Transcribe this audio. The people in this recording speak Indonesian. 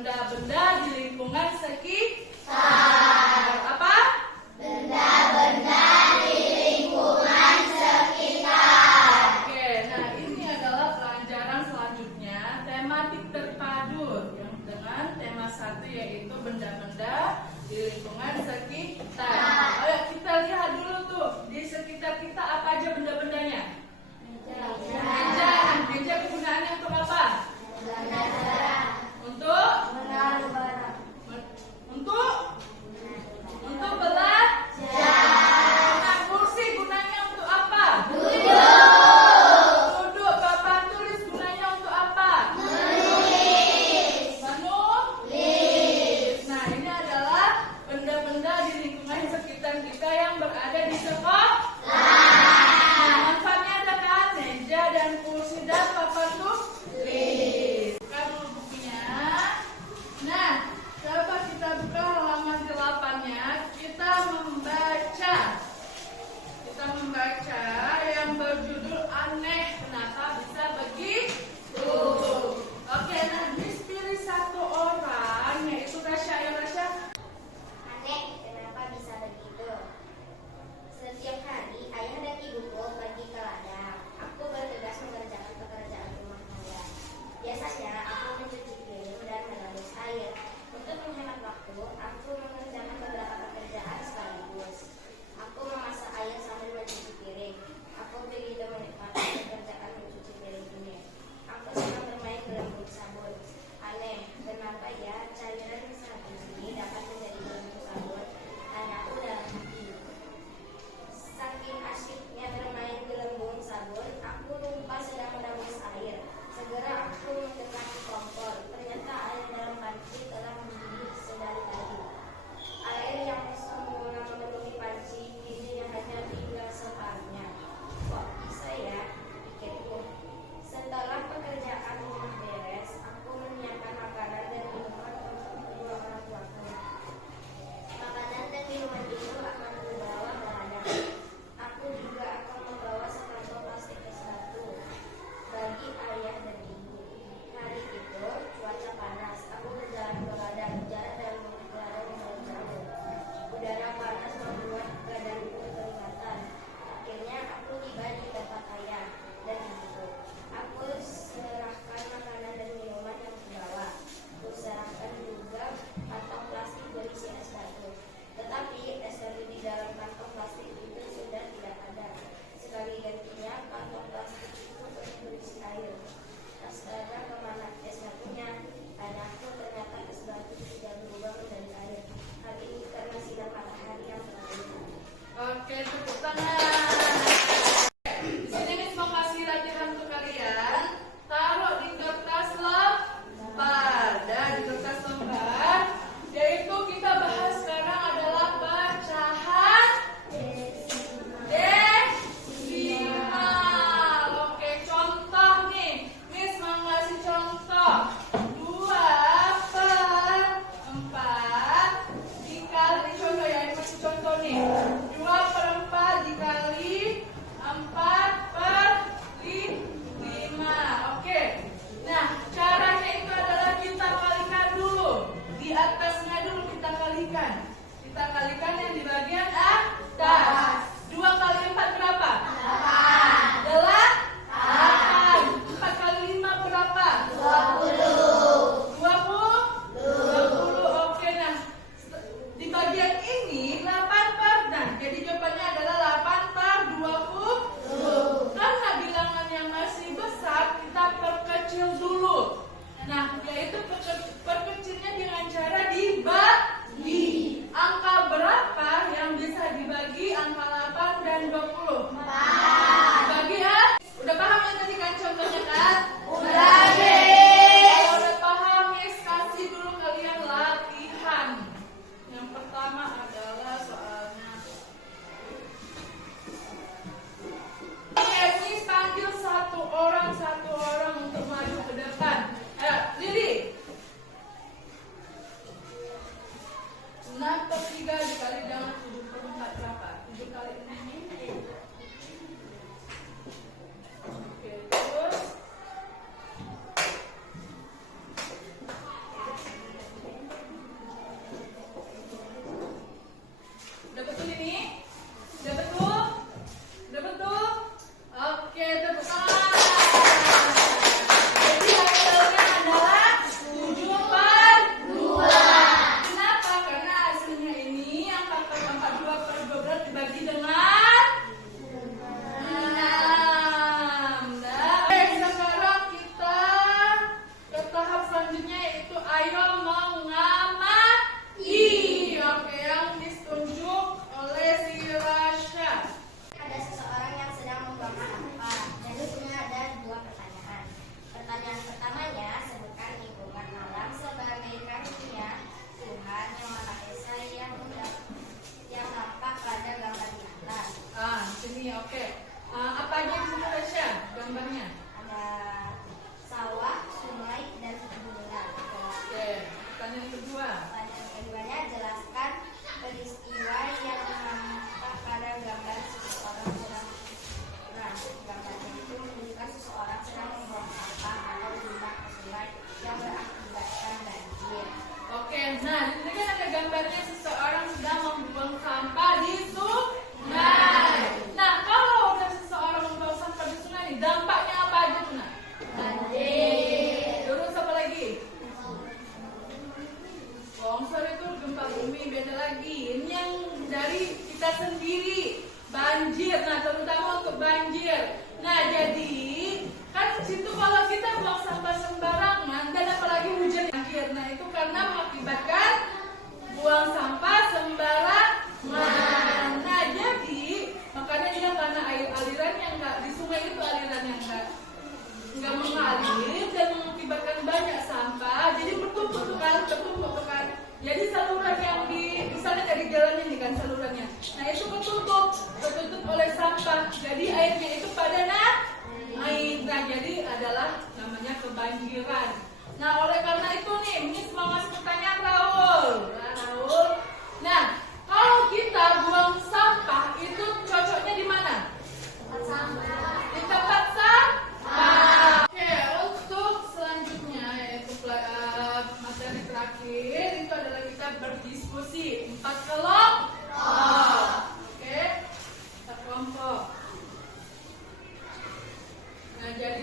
benda-benda di lingkungan sekitar. Apa? Benda-benda di lingkungan sekitar. Oke, nah ini adalah pelajaran selanjutnya, tematik terpadu yang dengan tema 1 yaitu benda-benda di lingkungan sekitar. Ayo kita lihat dulu tuh di sekitar kita apa aja benda-bendanya. Meja. Meja kegunaannya untuk apa? Untuk belajar. Nah, kursi gunanya untuk apa? Duduk. Papan tulis gunanya untuk apa? Menulis. Nah, ini adalah benda-benda di lingkungan sekitar kita yang berada di sekolah. Manfaatnya ada kan? Meja dan kursi dan papan tulis. Buka dulu bukunya. Nah, coba kita buka halaman 8-nya. Kita membaca yang berjudul aneh. Kenapa bisa begitu? Oke, nah pilih satu orang yaitu Rasya. Ayo Rasya. Aneh, kenapa bisa begitu? Setiap hari ayah dan ibuku pergi ke ladang. Aku bertugas mengerjakan pekerjaan rumah tangga. Biasanya aku mencuci piring dan merebus air. Untuk menghemat waktu, aku mengerjakan beberapa pekerjaan sekaligus. Aku memasak air sambil mencuci piring. Aku begitu menikmati pekerjaan mencuci piring ini. Aku senang bermain gelembung sabun. Aneh, kenapa ya cairan yang sehabis ini dapat menjadi gelembung sabun? Tanyaku dalam hati. Saking asyiknya bermain gelembung sabun, aku lupa sedang merebus air. Segera aku mendekati kompor. Ternyata air dalam panci telah mendidih sedari tadi. Air yang semula memenuhi panci kini hanya tinggal separuhnya. Kok bisa ya? Pikirku. Setelah pekerjaan rumah beres, aku menyiapkan makanan dan minuman untuk kedua orang tuaku. Makanan dan minuman itu akan dibawa ke ladang. Aku juga akan membawa sekantong plastik es batu bagi ayah dan ibu. Hari itu cuaca panas. Aku berjalan ke ladang. Jarak dari rumah ke ladang lumayan jauh. Udara panas membuat badanku keringatan. Akhirnya aku tiba di tempat ayah dan ibuku. Aku serahkan makanan dan minuman yang kubawa. Aku serahkan juga kantong plastik berisi es batu. Tetapi es batu di dalam kantong plastik itu sudah tidak ada. Sekali gantinya kantong plastik itu berisi air. Astaga, kemana es batunya? Tanyaku, ternyata es batu sudah berubah menjadi air. Hal ini karena sinar matahari yang terlalu. Oke, tepuk tangan. Di sini Miss mau kasih latihan untuk kalian. Taruh di kertas lembar. Dan di kertas lembar, yaitu kita bahas sekarang adalah pecahan desimal. Oke, contoh nih. Miss mau ngasih contoh. 2/4 dikali contoh ya, ini masih contoh nih. 2/4 dikali 4/5. Oke. Nah, caranya itu adalah kita kalikan dulu. Di atasnya dulu kita kalikan. Kita kalikan yang di bagian atas. 2 kali 4 berapa? 8. 4 kali 5 berapa? 20. Oke, nah di bagian ini 8/. Nah, jadi jawabannya adalah 8/20. Karena bilangan yang masih besar, kita perkecil dulu. Nah, yaitu perkecilnya dengan cara dibagi. Angka berapa yang bisa dibagi angka 8 dan 20? 4. Dibagi ya? Udah paham yang tadi kan contohnya kan? Udah, Kalau udah paham, Miss kasih dulu kalian latihan. Yang pertama adalah soalnya. Oke, Miss panggil satu orang untuk maju ke depan. Ayo, Lili. 6/3 dikali dengan 7/4 berapa? 7 kali 6. Oke, terus longsor itu gempa bumi, beda lagi. Ini yang dari kita sendiri, banjir. Nah, terutama untuk banjir. Nah, jadi kan situ kalau kita buang sampah sembarangan dan apalagi hujan banjir. Nah, itu karena mengakibatkan buang sampah sembarangan. Nah, jadi makanya dia karena aliran yang enggak di sungai itu aliran yang enggak mengalir dan mengakibatkan banyak sampah. Jadi bertumpuk kan. Jadi saluran yang misalnya dari jalan ini kan salurannya. Nah, itu ketutup oleh sampah. Jadi airnya itu pada naik. Nah, jadi adalah namanya kebanjiran. Nah, oleh karena itu nih, Miss mau ngasih pertanyaan Raul. Nah, kalau kita buang sampah itu cocoknya di mana? Di tempat sampah. Oke, untuk selanjutnya yaitu materi terakhir itu adalah kita berdiskusi 4 kelompok. Oke, 4 kelompok. Nah, jadi